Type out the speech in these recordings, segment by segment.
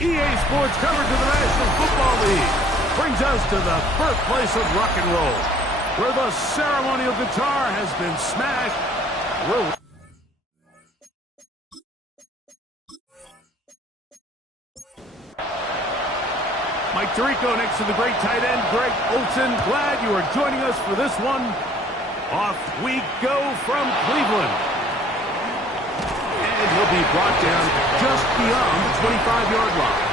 EA Sports coverage of the National Football League brings us to the birthplace of rock and roll, where the ceremonial guitar has been smashed. Mike Tirico next to the great tight end, Greg Olsen. Glad you are joining us for this one. Off we go from Cleveland. And he'll be brought down just beyond the 25-yard line.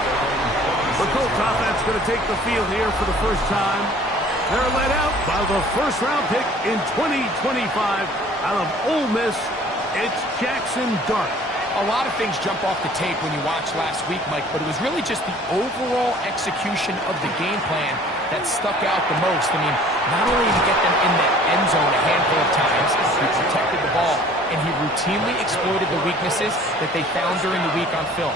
The Colts offense going to take the field here for the first time. They're led out by the first-round pick in 2025 out of Ole Miss. It's Jackson Dart. A lot of things jump off the tape when you watch last week, Mike, but it was really just the overall execution of the game plan that stuck out the most. I mean, not only did he get them in the end zone a handful of times, he protected the ball, and he routinely exploited the weaknesses that they found during the week on film.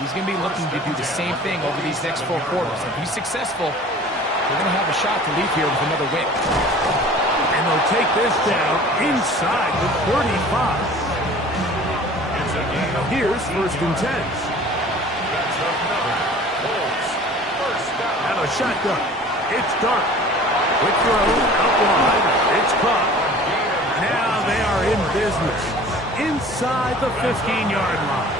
He's going to be looking to do the same thing over these next 4 quarters. If he's successful, they're going to have a shot to leave here with another win. And they'll take this down inside the 35. Here's 1st and 10. And a shotgun. It's Dart. Quick throw, out wide. It's caught. Now they are in business. Inside the 15-yard line.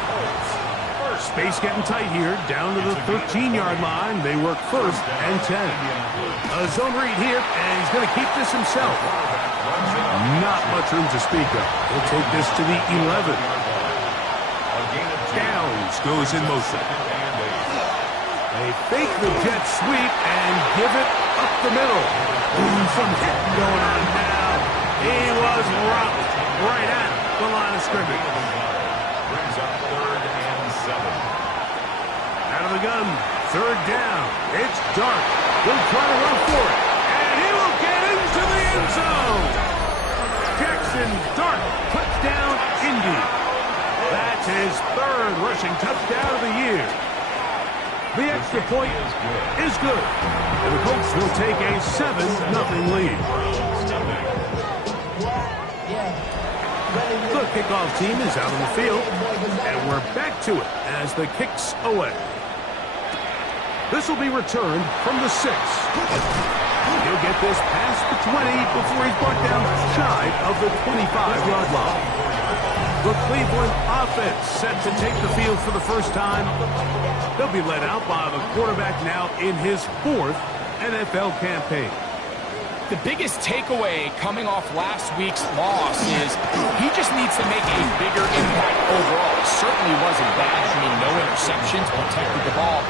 Space getting tight here. Down to the 13-yard line. They work 1st and 10. A zone read here, and he's going to keep this himself. Not much room to speak of. He'll take this to the 11. Downs goes in motion. They fake the jet sweep and give it up the middle. Some hitting going on now. He was rocked right at the line of scrimmage. Brings up 3rd and 7. Out of the gun, 3rd down. It's Dart. He'll try to run for it. And he will get into the end zone. Jackson Dart, touchdown, Indy. That's his 3rd rushing touchdown of the year. The extra point is good. And the Colts will take a 7-0 lead. The kickoff team is out on the field. And we're back to it as the kick's away. This will be returned from the 6. He'll get this past the 20 before he's brought down shy of the 25-yard line. The Cleveland offense set to take the field for the first time. They'll be led out by the quarterback now in his 4th NFL campaign. The biggest takeaway coming off last week's loss is he just needs to make a bigger impact overall. It certainly wasn't bad. I mean, no interceptions, protected the ball.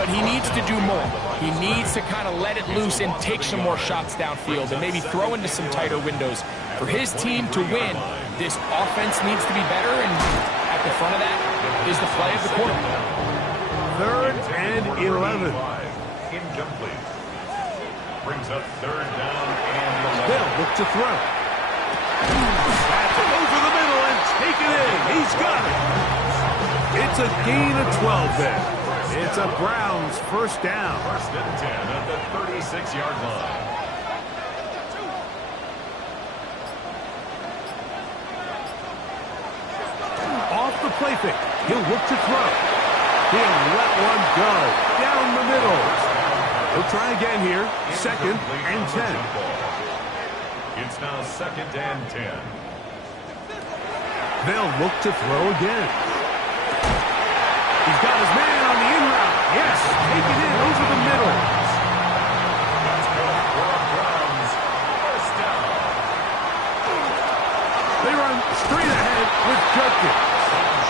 But he needs to do more. He needs to kind of let it loose and take some more shots downfield and maybe throw into some tighter windows. For his team to win, this offense needs to be better, and at the front of that is the play of the quarterback. 3rd and 11. Incomplete. Brings up 3rd down and 11. They'll look to throw. That's over the middle and take it in. He's got it. It's a gain of 12 there. It's a Browns 1st down. 1st and 10 at the 36-yard line. Off the play fake. He'll look to throw. He'll let one go. Down the middle. He'll try again here. 2nd and 10. It's now 2nd and 10. They'll look to throw again. He's got his man on the in route. Yes, take it in over the middle. Let's go for a Browns 1st down. They run straight ahead with Judkins.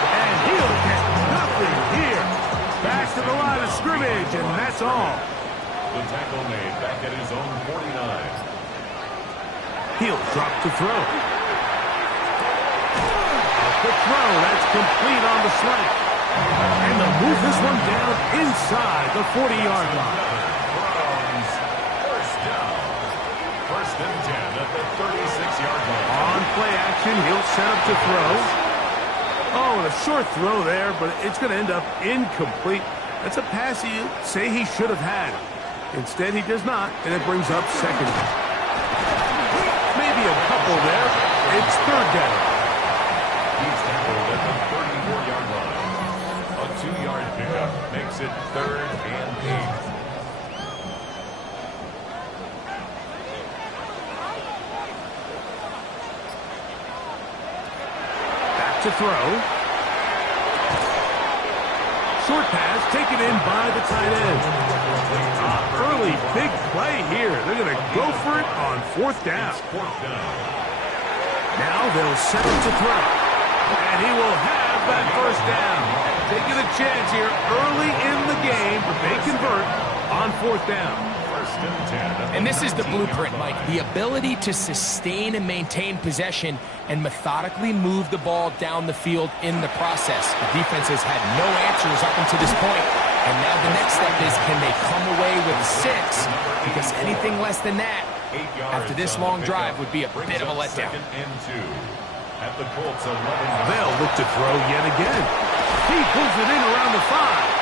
And he'll get nothing here. Back to the line of scrimmage, and that's all. The tackle made back at his own 49. He'll drop to throw. A quick throw. That's complete on the slant. And they'll move this one down inside the 40-yard line. Browns 1st down. 1st and 10 at the 36-yard line. On play action, he'll set up to throw. Oh, and a short throw there, but it's going to end up incomplete. That's a pass you say he should have had. Instead, he does not, and it brings up second. Maybe a couple there. It's third down. He's tackled at the 34-yard line. A 2-yard pickup makes it 3rd and 8. Back to throw. Short pass taken in by the tight end. Early big play here. They're going to go for it on 4th down. Now they'll set him to throw. And he will have that 1st down. Taking a chance here early in the game, but they convert on 4th down. And this is the blueprint, Mike. The ability to sustain and maintain possession and methodically move the ball down the field in the process. The defense has had no answers up until this point. And now the next step is, can they come away with 6? Because anything less than that, after this long drive, would be a bit of a letdown. At the Colts 11. They'll look to throw yet again. He pulls it in around the 5.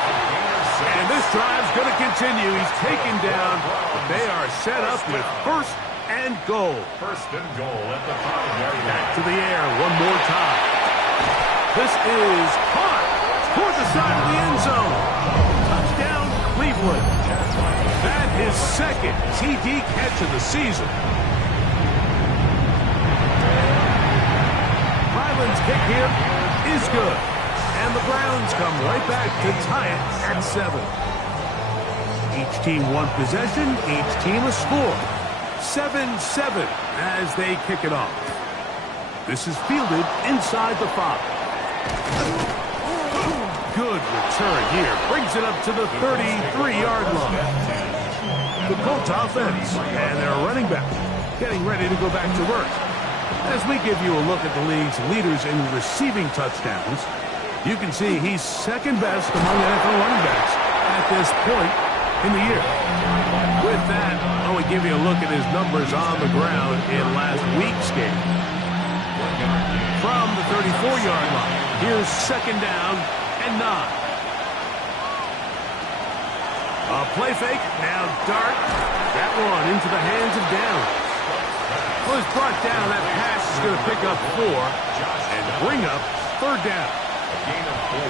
And this drive's going to continue. He's taken down, but they are set up with 1st and goal. 1st and goal at the 5-yard line. Back to the air one more time. This is caught toward the side of the end zone. Touchdown, Cleveland. That is 2nd TD catch of the season. Cleveland's kick here is good. And the Browns come right back to tie it at 7. Each team one possession, each team a score. 7-7 as they kick it off. This is fielded inside the 5. Good return here. Brings it up to the 33-yard line. The Colts offense and their running back getting ready to go back to work. As we give you a look at the league's leaders in receiving touchdowns, you can see he's 2nd best among NFL running backs at this point in the year. With that, I will give you a look at his numbers on the ground in last week's game. From the 34-yard line, here's 2nd down and 9. A play fake, now dart. That one into the hands of Downs. Well, it's brought down. That pass is going to pick up 4 and bring up 3rd down. A gain of 4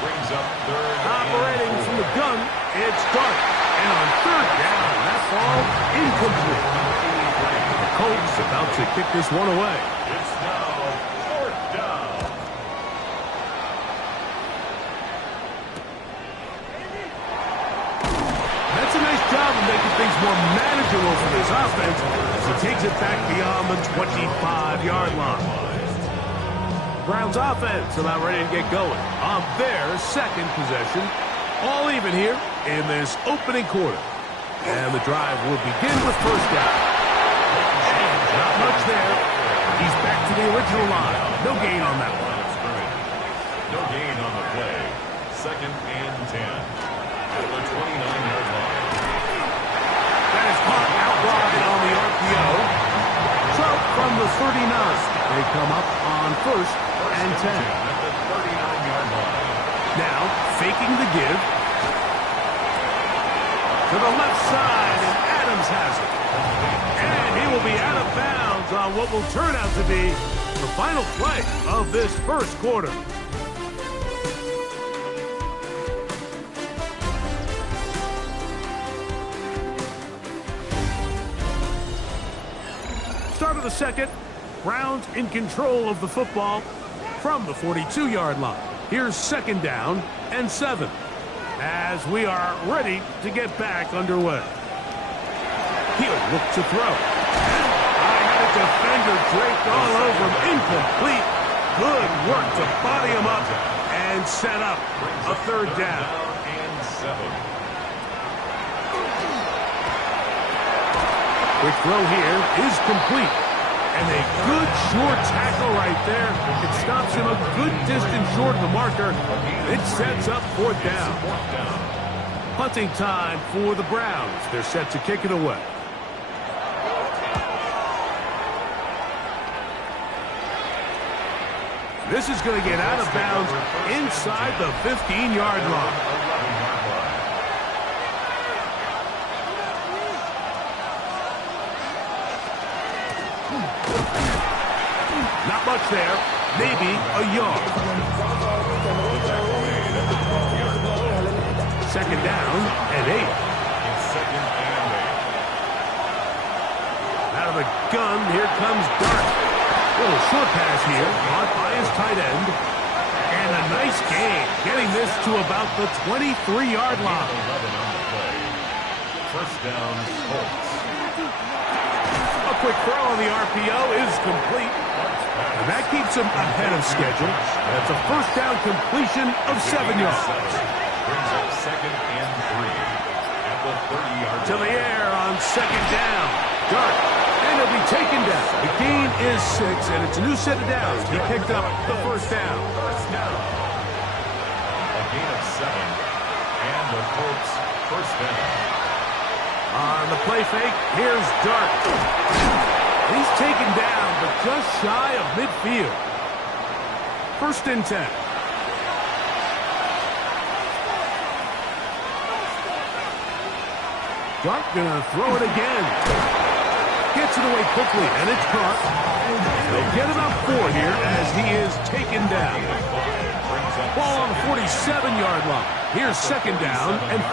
brings up 3rd. Operating from the gun, it's Dart. And on 3rd down, that ball incomplete. The Colts about to kick this one away. It's now 4th down. That's a nice job of making things more manageable for this offense as he takes it back beyond the 25-yard line. Browns offense about ready to get going on their 2nd possession. All even here in this opening quarter. And the drive will begin with 1st down. Not much there. He's back to the original line. No gain on that one. No gain on the play. 2nd and 10. At the 29-yard line. That is caught out wide on the RPO. So from the 39, they come up on 1st and 10. At the 39-yard line. Now, faking the give. To the left side, and Adams has it. And he will be out of bounds on what will turn out to be the final play of this 1st quarter. Start of the 2nd. Browns in control of the football from the 42-yard line. Here's 2nd down and 7 as we are ready to get back underway. He'll look to throw. I had a defender draped all over him. Incomplete. Good work to body him up and set up a 3rd down. And 7. Quick throw here is complete. And a good short tackle right there. It stops him a good distance short of the marker. It sets up 4th down. Punting time for the Browns. They're set to kick it away. This is going to get out of bounds inside the 15-yard line. much there. Maybe a yard. Second down and 8. It's second and 8. Out of the gun, here comes Dart. Little short pass here, caught by his tight end. And a nice gain, getting this to about the 23-yard line. 11 on the play. First down, Colts. A quick throw on the RPO is complete. And that keeps him ahead of schedule. That's a first down completion of 7 yards. Brings up second and 3 at the 30-yard line. To the air on second down. Dart. And he'll be taken down. The gain is 6, and it's a new set of downs. He picked up the first down. A gain of 7. And the Colts first down. On the play fake, here's Dart. He's taken down, but just shy of midfield. First and 10. Dart gonna throw it again. Gets it away quickly, and it's caught. They'll get about 4 here as he is taken down. Ball on the 47-yard line. Here's second down and 5.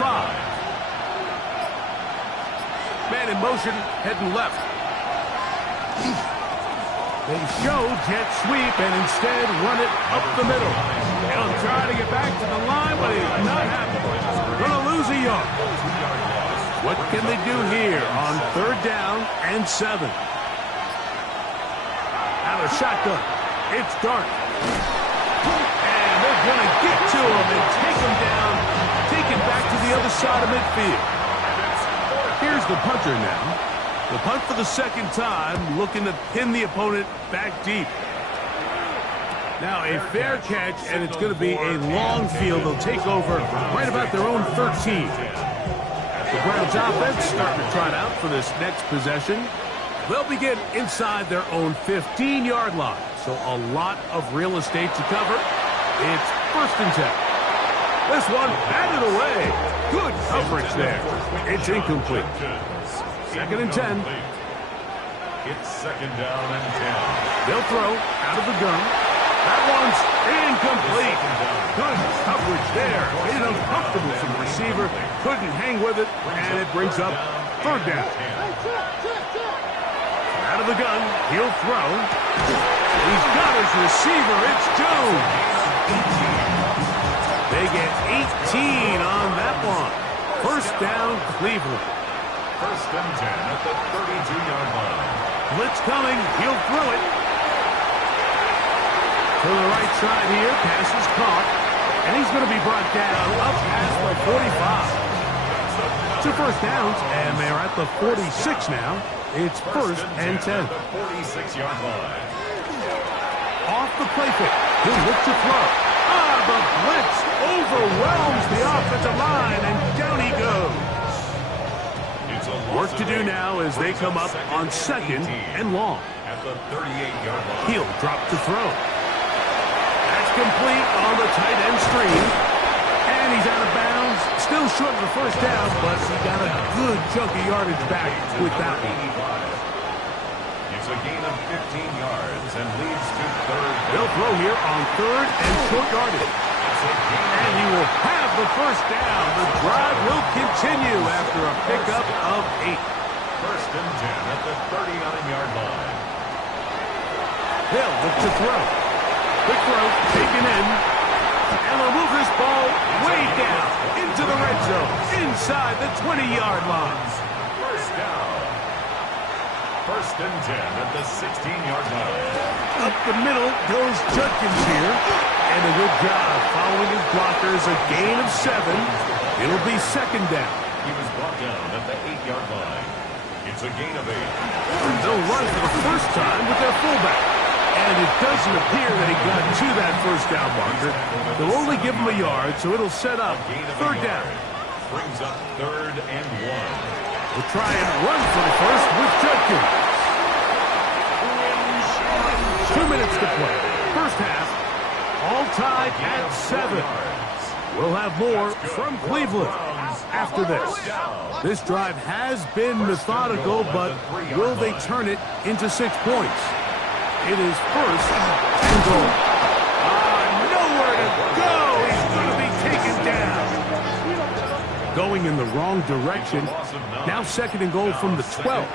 Man in motion, heading left. They show jet sweep and instead run it up the middle. He'll try to get back to the line, but he's not happy. Gonna lose a yard. What can they do here on third down and 7? Out of shotgun. It's Dart. And they're going to get to him and take him down, take it back to the other side of midfield. Here's the punter now. The punt for the second time, looking to pin the opponent back deep. Now a fair catch, and it's going to be a long field. They'll take over right about their own 13. The Browns offense starting to trot out for this next possession. They'll begin inside their own 15-yard line. So a lot of real estate to cover. It's first and 10. This one batted away. Good coverage there. It's incomplete. Second and 10. It's second down and 10. They'll throw out of the gun. That one's incomplete. Good coverage there. Made it uncomfortable for the receiver. Couldn't hang with it, and it brings up third down. Out of the gun, he'll throw. He's got his receiver. It's Jones. They get 18 on that one. First down, Cleveland. First and 10 at the 32-yard line. Blitz coming. He'll throw it. To the right side here. Pass is caught. And he's going to be brought down up past the 45. 2 first downs, and they're at the 46 now. It's first and 10. The 46-yard line. Off the play fake. He'll look to throw. The blitz overwhelms the offensive line, and down he goes. Work to do now as they come up on second and long. At the 38-yard line. He'll drop to throw. That's complete on the tight end screen. And he's out of bounds. Still short of the first down, but he got a good chunk of yardage back with that one. It's a gain of 15 yards and leads to third. They'll throw here on third and short yardage. And he will have the first down. The drive will continue after a pickup of 8. First and 10 at the 39-yard line. Hill look to throw. Quick throw, taken in. And they'll move this ball way down into the red zone, inside the 20-yard line. First down. First and 10 at the 16-yard line. Up the middle goes Judkins here. And a good job following his blockers, a gain of 7. It'll be second down. He was brought down at the 8-yard line. It's a gain of 8. They'll run for the first time with their fullback. And it doesn't appear that he got to that first down marker. They'll only give him a yard, so it'll set up third down. Brings up third and 1. We'll try and run for the first with Judkins. 2 minutes to play. First half. All tied at 7. We'll have more from Cleveland after this. This drive has been methodical, but will they turn it into 6 points? It is first and goal. Nowhere to go. He's going to be taken down. Going in the wrong direction. Now second and goal from the 12. Now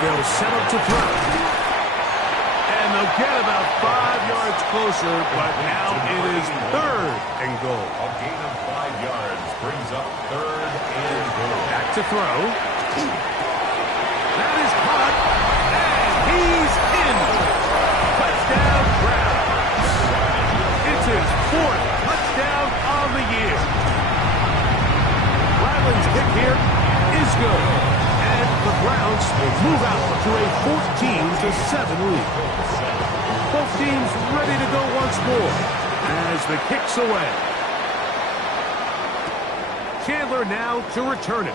they'll set up to throw. And they'll get about 5 yards closer, but now it is third and goal. A gain of 5 yards brings up third and goal. Back to throw. That is caught, and he's in. Touchdown, Browns. It's his 4th touchdown on the year. Ryland's kick here is good, and the Browns will move out to a 14-7 lead. Both teams ready to go once more as the kick's away. Chandler now to return it.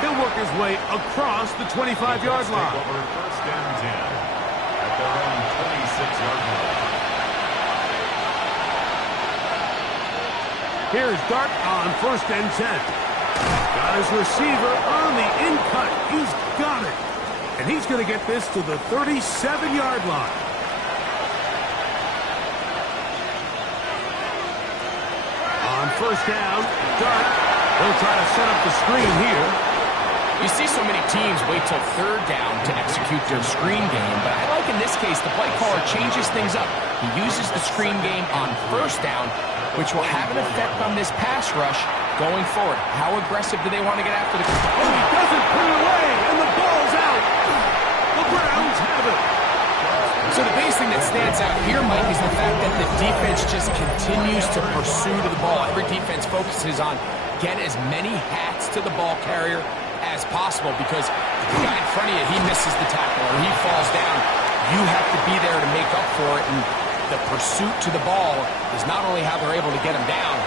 He'll work his way across the 25-yard line. Over first and 10 at their own 26-yard line. Here's Dart on first and 10. Got his receiver on the in-cut. He's got it. And he's going to get this to the 37-yard line. On first down, Dart. He'll try to set up the screen here. You see so many teams wait till third down to execute their screen game, but I like in this case the play caller changes things up. He uses the screen game on first down, which will have an effect on this pass rush going forward. How aggressive do they want to get after the... Oh, he doesn't put it away, and the ball's out. The Browns have it. So the biggest thing that stands out here, Mike, is the fact that the defense just continues to pursue to the ball. Every defense focuses on getting as many hats to the ball carrier as possible, because if the guy in front of you, he misses the tackle or he falls down, you have to be there to make up for it. And the pursuit to the ball is not only how they're able to get him down,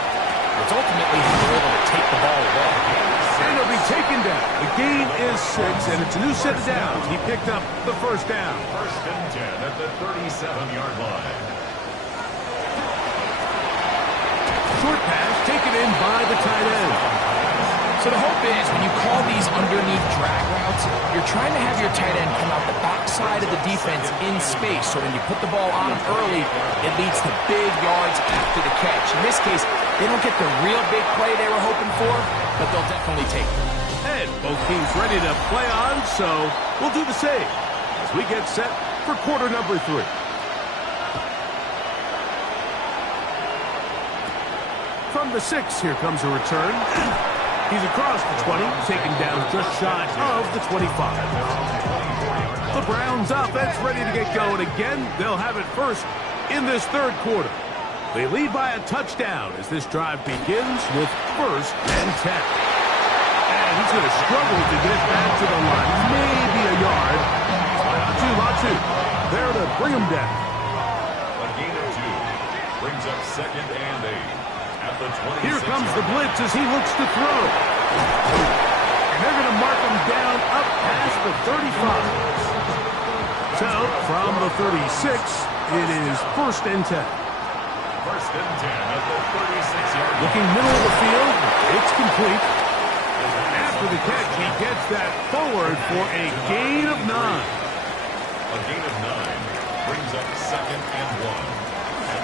it's ultimately how they're able to take the ball away. And he'll be taken down. The gain is 6, and it's a new set of downs. He picked up the first down. First and 10 at the 37-yard line. Short pass taken in by the tight end. So the hope is when you call these underneath drag routes, you're trying to have your tight end come out the backside of the defense in space. So when you put the ball on him early, it leads to big yards after the catch. In this case, they don't get the real big play they were hoping for, but they'll definitely take it. And both teams ready to play on, so we'll do the same as we get set for quarter number 3. From the 6, here comes a return. He's across the 20, taken down just shy of the 25. The Browns offense ready to get going again. They'll have it first in this third quarter. They lead by a touchdown as this drive begins with first and 10. And he's going to struggle to get back to the line. Maybe a yard. Latu there to bring him down. A gain of 2 brings up second and 8. At the 26. Here comes the blitz as he looks to throw. And they're going to mark him down up past the 35. So, from the 36, it is first and 10. First and 10 at the 36-yard line. Looking middle of the field, it's complete. After the catch, he gets that forward for a gain of 9. A gain of 9 brings up second and 1.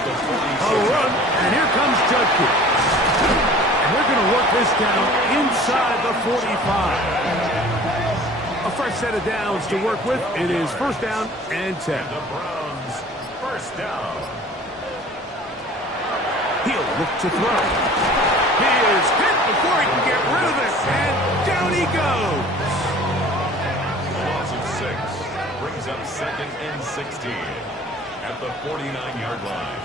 A run, and here comes Judkins. And they're going to work this down inside the 45. A fresh set of downs to work with. It is first down and 10. And the Browns, first down. He'll look to throw. He is hit before he can get rid of it, and down he goes. A loss of 6 brings up second and 16. At the 49-yard line.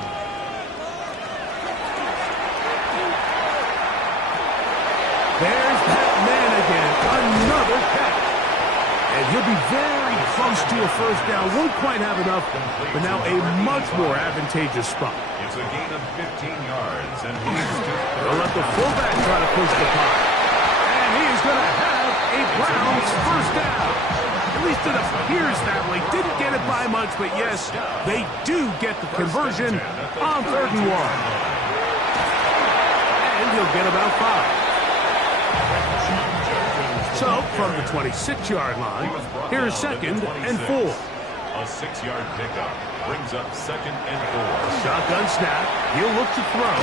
There's that man again. Another catch. And he'll be very close to a first down. Won't quite have enough, but now a much more advantageous spot. It's a gain of 15 yards, and he's to they'll let the fullback try to push the puck. And he is going to have a Browns first down. At least it appears that way. Didn't get it by much, but yes, they do get the conversion on 3rd and 1. And he'll get about 5. So from the 26-yard line. Here's 2nd and 4. A 6-yard pickup brings up 2nd and 4. Shotgun snap. He'll look to throw.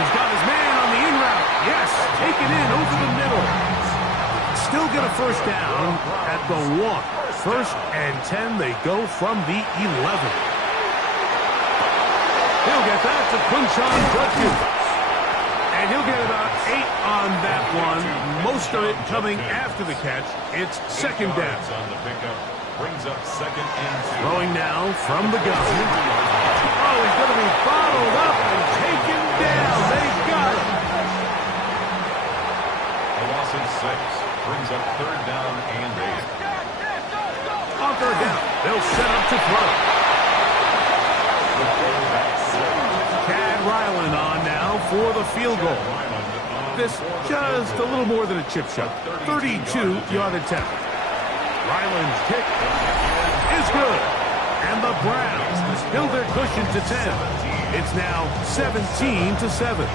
He's got his man on the in route. Yes, taken in over the middle. Still get a first down at the 1. 1st and 10. They go from the 11. He'll get that to Quinshon Judkins. And he'll get about 8 on that one. Most of it coming after the catch. It's 2nd down. On the pickup brings up 2nd and 2. Throwing now from the gun. Oh, he's going to be bottled up and taken down. They got him. A loss of 6 brings up 3rd down and 8. On 3rd down, they'll set up to throw. Chad Ryland on now for the field goal. This just a little more than a chip shot. 32-yard attempt. Ryland's kick is good. And the Browns build their cushion to 10. It's now 17-7.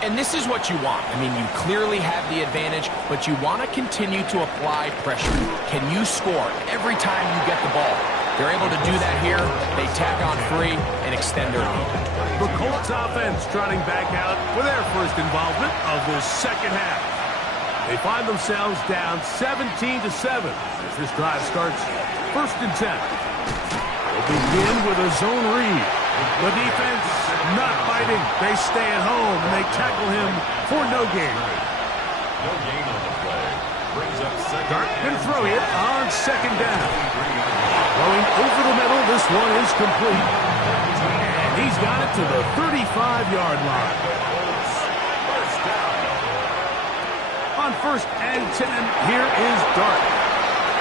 And this is what you want. I mean, you clearly have the advantage, but you want to continue to apply pressure. Can you score every time you get the ball? They're able to do that here. They tack on 3 and extend their lead. The Colts offense trotting back out for their first involvement of the second half. They find themselves down 17-7 as this drive starts 1st and 10. They'll begin with a zone read. The defense not fighting. They stay at home and they tackle him for no gain. No gain on the play. Brings up 2nd. Dart can throw it on 2nd down. Throwing over the middle, this one is complete. And he's got it to the 35-yard line. On 1st and 10, here is Dart.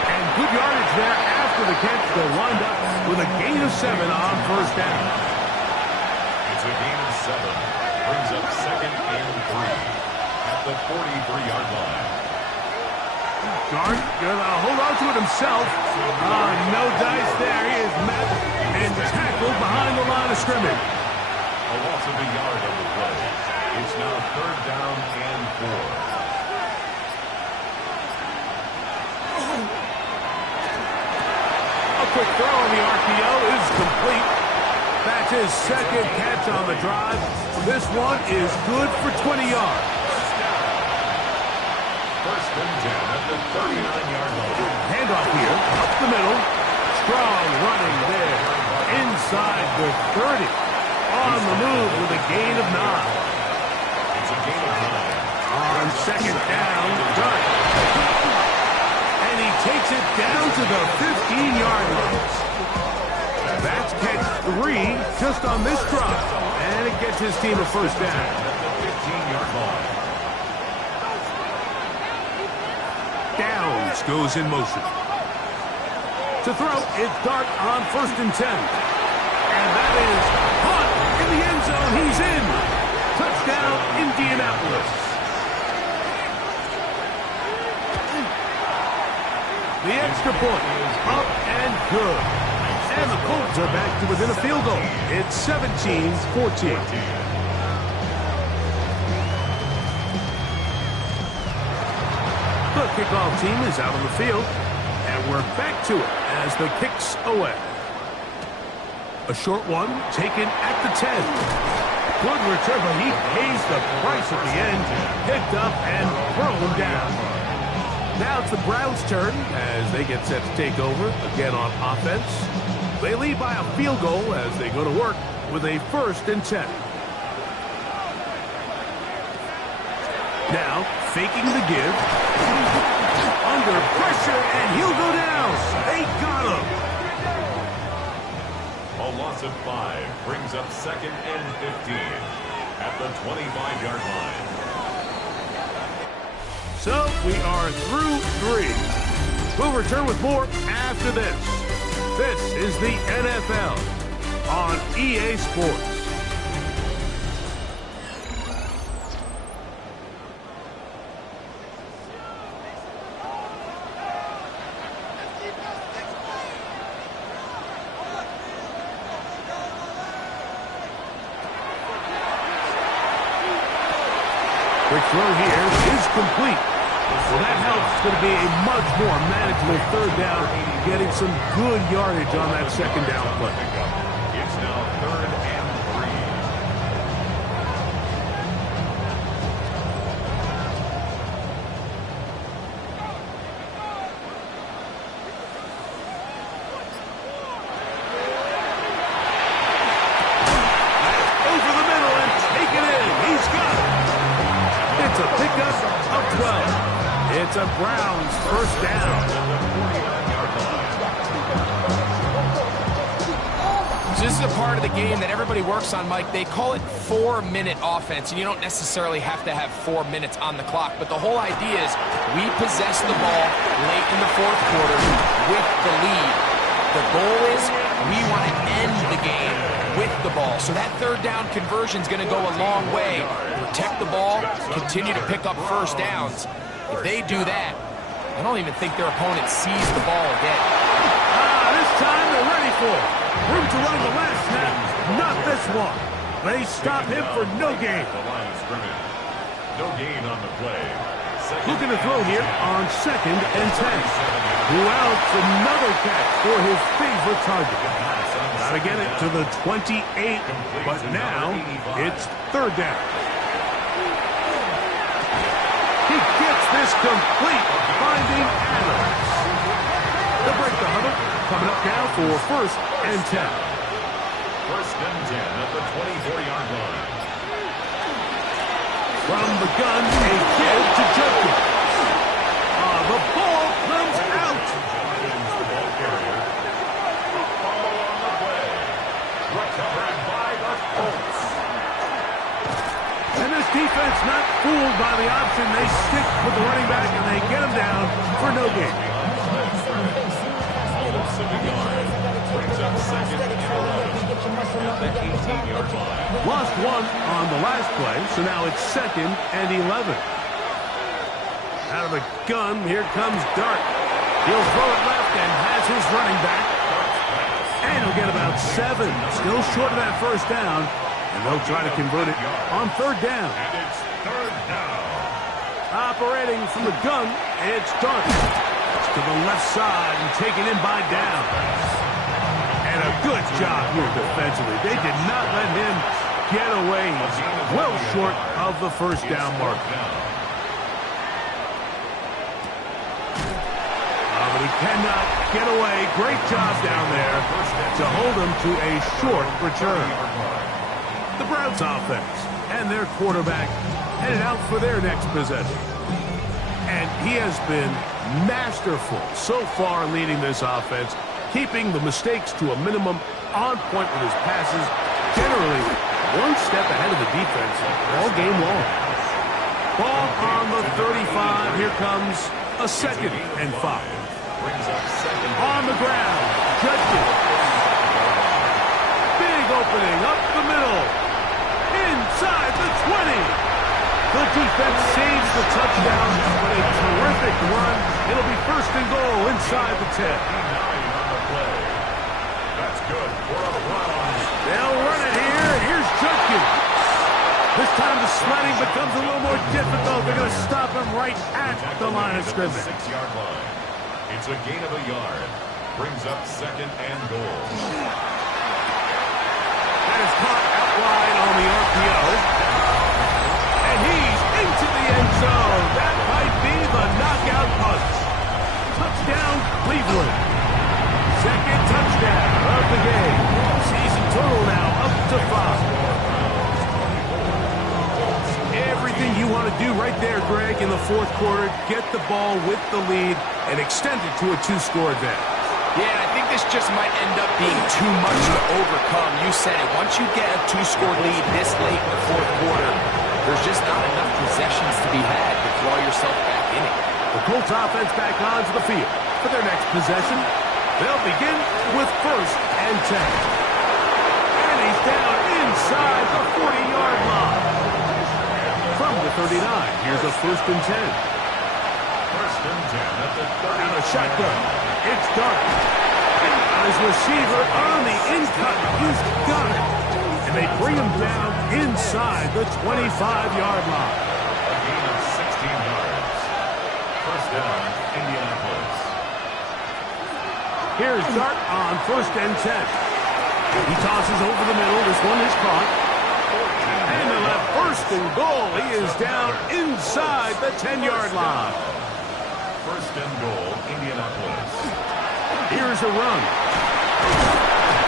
And good yardage there after the catch. They'll wind up with a gain of 7 on 1st down. It's a gain of 7. Brings up 2nd and 3 at the 43-yard line. Dart gonna hold on to it himself. No dice there. He is met and tackled behind the line of scrimmage. A loss of a yard on the play. It's now 3rd down and 4. A quick throw on the RPO is complete. That's his 2nd catch on the drive. This one is good for 20 yards. 1st and 10 at the 39-yard line. Handoff here, up the middle. Strong running there. Inside the 30. On the move with a gain of 9. It's a gain of 9. On 2nd down, Dart. And he takes it down to the 15-yard line. That's catch 3 just on this drive. And it gets his team a first down. At the 15-yard line. Downs goes in motion. To throw, it's Dart on 1st and 10. And that is caught in the end zone. He's in. Touchdown, Indianapolis. The extra point is up and good. And the Colts are back to within a field goal. It's 17-14. The kickoff team is out on the field, and we're back to it as the kicks away. A short one taken at the 10. Good return, but he pays the price at the end. Picked up and thrown down. Now it's the Browns' turn as they get set to take over again on offense. They lead by a field goal as they go to work with a 1st and 10. Now, faking the give. Under pressure, and he'll go down. They got him. A loss of 5 brings up 2nd and 15 at the 25-yard line. So, we are through 3. We'll return with more after this. This is the NFL on EA Sports. Quick throw here is complete. Well, that helps. It's going to be a much more manageable third down, getting some good yardage on that second down play. It's now 3rd and 3. Over the middle and take it in. He's got it. It's a pickup of 12. It's a Browns first down. So this is a part of the game that everybody works on, Mike. They call it 4-minute offense, and you don't necessarily have to have 4 minutes on the clock. But the whole idea is we possess the ball late in the fourth quarter with the lead. The goal is we want to end the game with the ball. So that third down conversion is going to go a long way. Protect the ball, continue to pick up first downs. If they do that, I don't even think their opponent sees the ball again. This time they're ready for it. Room to run the last snap. Not this one. They stop him for no gain. The line of scrimmage. No gain on the play. Looking to throw here on 2nd and 10. Who else? Another catch for his favorite target. Got to get it to the 28, but now it's 3rd down. He gets this complete, finding Adams. They'll break the huddle. Coming up now for 1st and 10. 1st and 10 at the 24-yard line. From the gun, a give to Judkins. The ball comes out. The ball carrier. Fumble on the play. Recovered by the Colts. And this defense not fooled by the option. They stick with the running back and they get him down for no gain. Brings up 2nd and 11 at the 18-yard line. Lost one on the last play, so now it's 2nd and 11. Out of the gun, here comes Dart. He'll throw it left and has his running back. And he'll get about 7. Still short of that first down. And they'll try to convert it on 3rd down. And it's 3rd down. Operating from the gun, it's Dart. To the left side and taken in by Downs. And a good job here defensively. They did not let him get away. He's well short of the first down mark. But he cannot get away. Great job down there to hold him to a short return. The Browns offense and their quarterback headed out for their next possession. And he has been masterful so far leading this offense, keeping the mistakes to a minimum, on point with his passes, generally one step ahead of the defense all game long. Ball on the 35. Here comes a 2nd and 5. On the ground, Judkins. Big opening up the middle. Inside the 20. The defense saves the touchdown, but a terrific run. It'll be 1st and goal inside the 10. That's good for a run. They'll run it here. Here's Judkins. This time the sledding becomes a little more difficult. They're going to stop him right at the line of scrimmage. 6-yard line. It's a gain of a yard. Brings up 2nd and goal. That is caught out wide on the RPO. And he's into the end zone. That might be the knockout punch. Touchdown, Cleveland. 2nd touchdown of the game. Season total now up to 5. Everything you want to do right there, Greg, in the fourth quarter. Get the ball with the lead and extend it to a 2-score advantage. Yeah, I think this just might end up being too much to overcome. You said it. Once you get a 2-score lead this late in the fourth quarter, there's just not enough possessions to be had to throw yourself back in it. The Colts offense back onto the field for their next possession. They'll begin with 1st and 10. And he's down inside the 40-yard line. From the 39, here's a 1st and 10. 1st and 10 at the 30. Out of shotgun. It's Dart. His receiver on the in-cut. He's got it. And they bring him down inside the 25-yard line. A gain of 16 yards. Here's Dart on 1st and 10. He tosses over the middle. This one is caught. And they'll have 1st and goal. He is down inside the 10-yard line. 1st and goal, Indianapolis. Here's a run.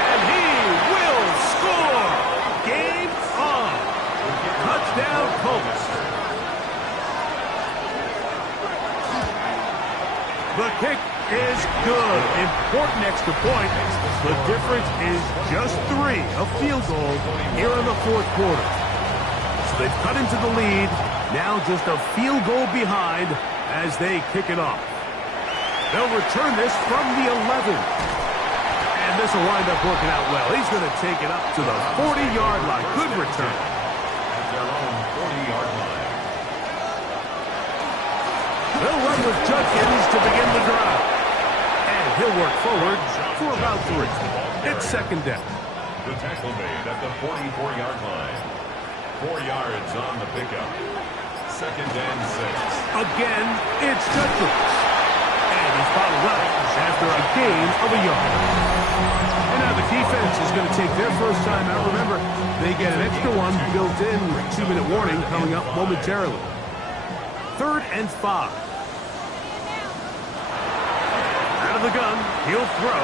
And he will score. Game on. Touchdown, Colts. The kick is good. Important extra point. The difference is just 3. A field goal here in the 4th quarter. So they've cut into the lead. Now just a field goal behind as they kick it off. They'll return this from the 11. And this will wind up working out well. He's going to take it up to the 40-yard line. Good return. At their own 40-yard line. They'll run with Judkins to begin the drive. And he'll work forward for about 3. It's 2nd down. The tackle made at the 44-yard line. 4 yards on the pickup. 2nd and 6. Again, it's Judkins. And he's followed up after a gain of a yard. And now the defense is going to take their first time out. Remember, they get an extra one built in. 2-minute warning coming up momentarily. 3rd and 5. Out of the gun, he'll throw.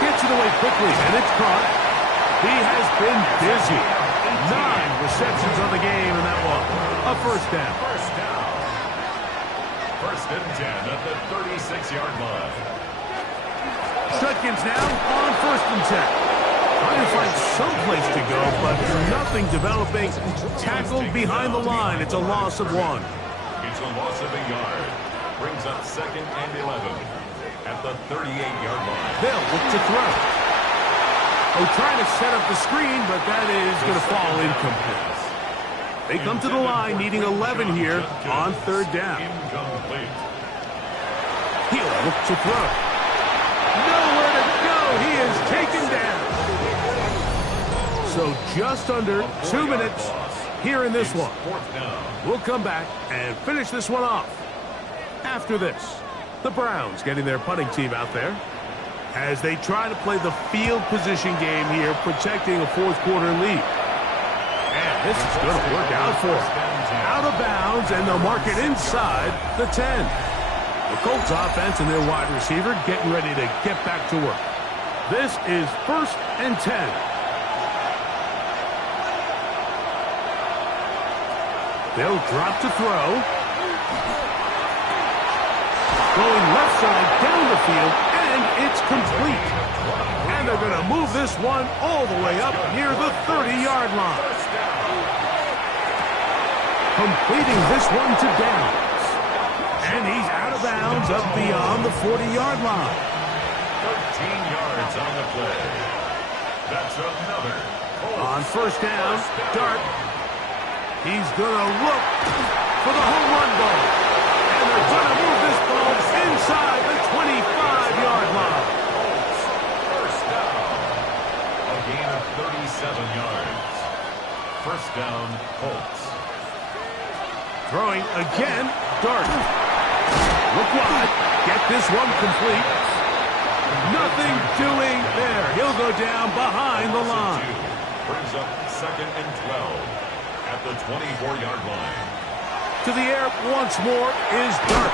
Gets it away quickly, and it's caught. He has been busy. 9 receptions on the game, and that one. A 1st down. 1st and 10 at the 36-yard line. Judkins now on 1st and 10. Trying to find some place to go, but nothing developing. Tackled behind the line. It's a loss of 1. It's a loss of a yard. Brings up 2nd and 11 at the 38-yard line. They'll look to throw. Oh, trying to set up the screen, but that is going to fall incomplete. They come to the line needing 11 here on 3rd down. Incomplete. He'll look to throw. Nowhere to go. He is taken down. So just under 2 minutes here in this one. 4th down. We'll come back and finish this one off. After this, the Browns getting their punting team out there as they try to play the field position game here, protecting a 4th quarter lead. And this is going to work out for them. Out of bounds, and they'll mark it inside the 10. The Colts offense and their wide receiver getting ready to get back to work. This is 1st and 10. They'll drop to throw. Going left side down the field, and it's complete. And they're going to move this one all the way up near the 30-yard line. Completing this one to Downs. And he's out of bounds up beyond the 40-yard line. 13 yards on the play. That's another. On 1st down, Dart. He's going to look for the home run ball. And they're going to move this ball inside the 25-yard line. 1st down. A gain of 37 yards. 1st down, Colts. Throwing again, Dart. Look wide. Get this one complete. Nothing doing there. He'll go down behind the line. Brings up 2nd and 12 at the 24-yard line. To the air once more is Dart.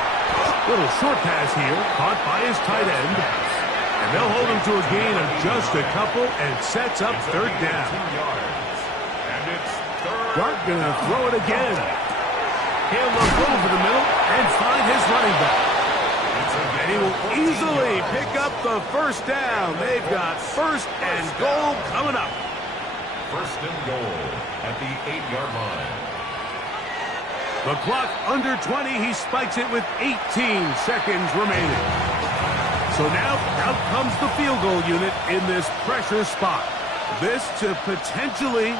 Little short pass here, caught by his tight end. And they'll hold him to a gain of just a couple and sets up 3rd down. 2 yards. And it's 3rd. Dart gonna throw it again. He'll look over the middle and find his running back. And he will easily pick up the 1st down. They've got 1st and goal coming up. 1st and goal at the 8-yard line. The clock under 20. He spikes it with 18 seconds remaining. So now out comes the field goal unit in this pressure spot. This to potentially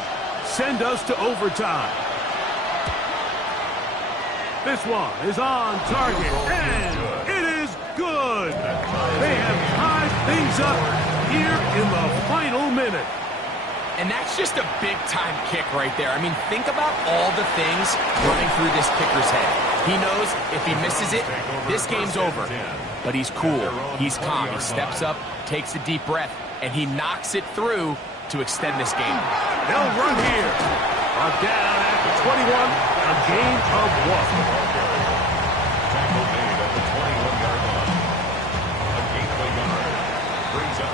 send us to overtime. This one is on target, and it is good. They have tied things up here in the final minute. And that's just a big-time kick right there. I mean, think about all the things running through this kicker's head. He knows if he misses it, this game's over. But he's cool. He's calm. He steps up, takes a deep breath, and he knocks it through to extend this game. They'll run here. Brought down at the 21, a gain of 1. Tackle made at the 21-yard line. A gain of a yard brings up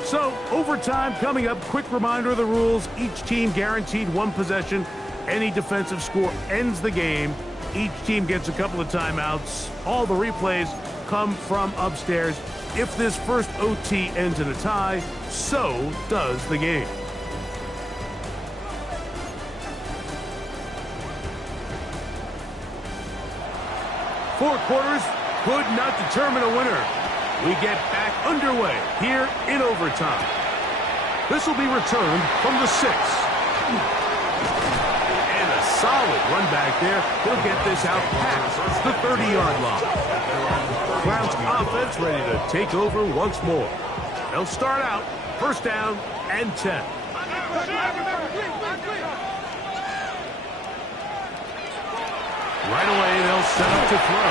6. So, overtime coming up. Quick reminder of the rules. Each team guaranteed 1 possession. Any defensive score ends the game. Each team gets a couple of timeouts. All the replays come from upstairs. If this first OT ends in a tie, so does the game. Four quarters could not determine a winner. We get back underway here in overtime. This will be returned from the 6. And a solid run back there. He'll get this out past the 30-yard line. Browns offense ready to take over once more. They'll start out first down and 10. Right away, they'll set up to throw.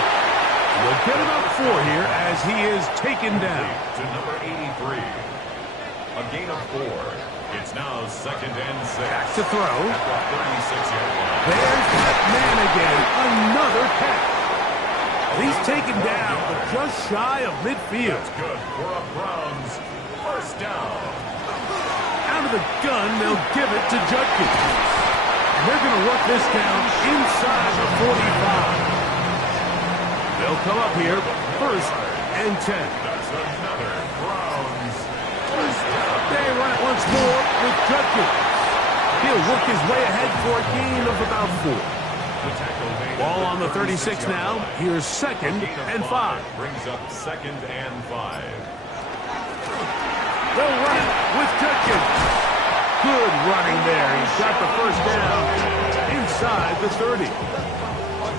They'll get him up 4 here as he is taken down. To number 83. A gain of 4. It's now 2nd and 6. Back to throw. At the 36-yard line. There's that man again. Another catch. He's taken down, but just shy of midfield. That's good for a Browns first down. Out of the gun, they'll give it to Judkins. And they're going to work this down inside the 45. They'll come up here, first and 10. That's another Browns first down. They run it once more with Judkins. He'll work his way ahead for a gain of about 4. Ball on the 36 now. Here's 2nd and 5. Brings up 2nd and 5. They'll run it with Judkins. Good running there. He's got the first down inside the 30. A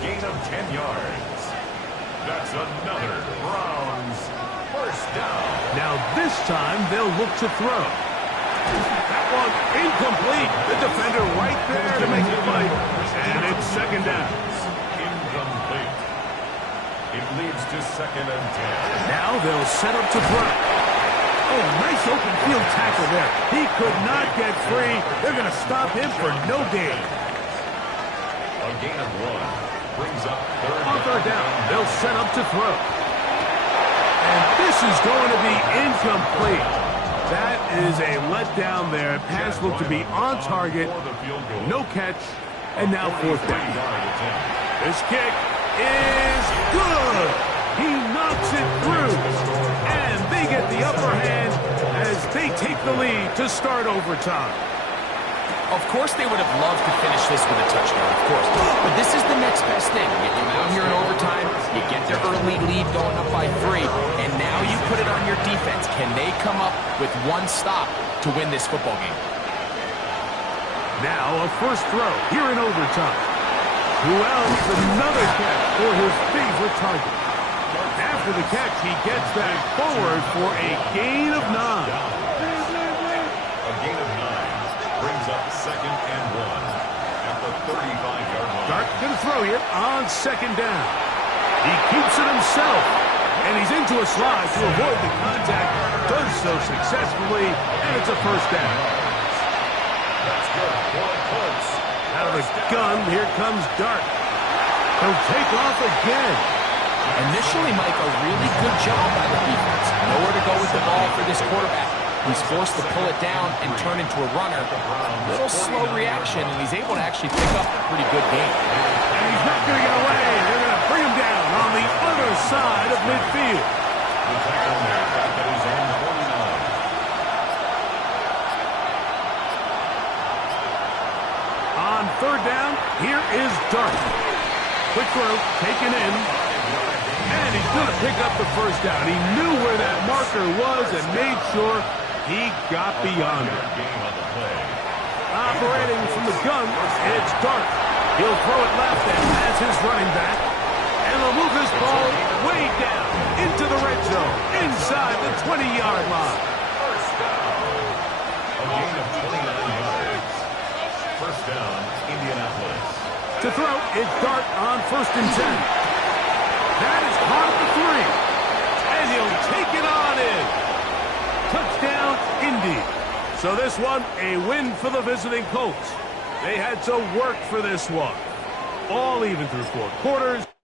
gain of 10 yards. That's another Browns first down. Now this time they'll look to throw. That one incomplete. The defender right there to make the play. And it's 2nd down. Incomplete. It leads to 2nd and 10. Now they'll set up to throw. Oh, nice open field tackle there. He could not get free. They're going to stop him for no gain. A gain of 1 brings up 3rd On 3rd down, they'll set up to throw. And this is going to be incomplete. That is a letdown there. Pass looked to be on target. No catch. And now 4th down. This kick is good. He knocks it through. And they get the upper hand as they take the lead to start overtime. Of course they would have loved to finish this with a touchdown, of course. But this is the next best thing. You come out here in overtime, you get the early lead going up by 3, and now you put it on your defense. Can they come up with 1 stop to win this football game? Now a first throw here in overtime. Who else? Another catch for his favorite target. After the catch, he gets that forward for a gain of 9. A gain of 9 brings up 2nd and 1 at the 35-yard line. Dart going to throw here on 2nd down. He keeps it himself, and he's into a slide to avoid the contact. Does so successfully, and it's a first down. That's good for the Colts. Out of the gun, here comes Dart. He'll take off again. Initially, Mike, a really good job by the defense. Nowhere to go with the ball for this quarterback. He's forced to pull it down and turn into a runner. Little slow reaction, and he's able to actually pick up a pretty good game. And he's not going to get away. They're going to bring him down on the other side of midfield. The tackle there at his own 49. On 3rd down, here is Dart. Quick throw, taken in. And he's going to pick up the first down. He knew where that marker was and made sure he got beyond it. Operating from the gun, it's Dart. He'll throw it left and has his running back. And he'll move this ball way down into the red zone, inside the 20-yard line. First down. A gain of 29 yards. First down, Indianapolis. To throw, it's Dart on 1st and 10. That is caught at the 3. And he'll take it on in. Touchdown, Indy. So this one, a win for the visiting Colts. They had to work for this one. All even through 4 quarters.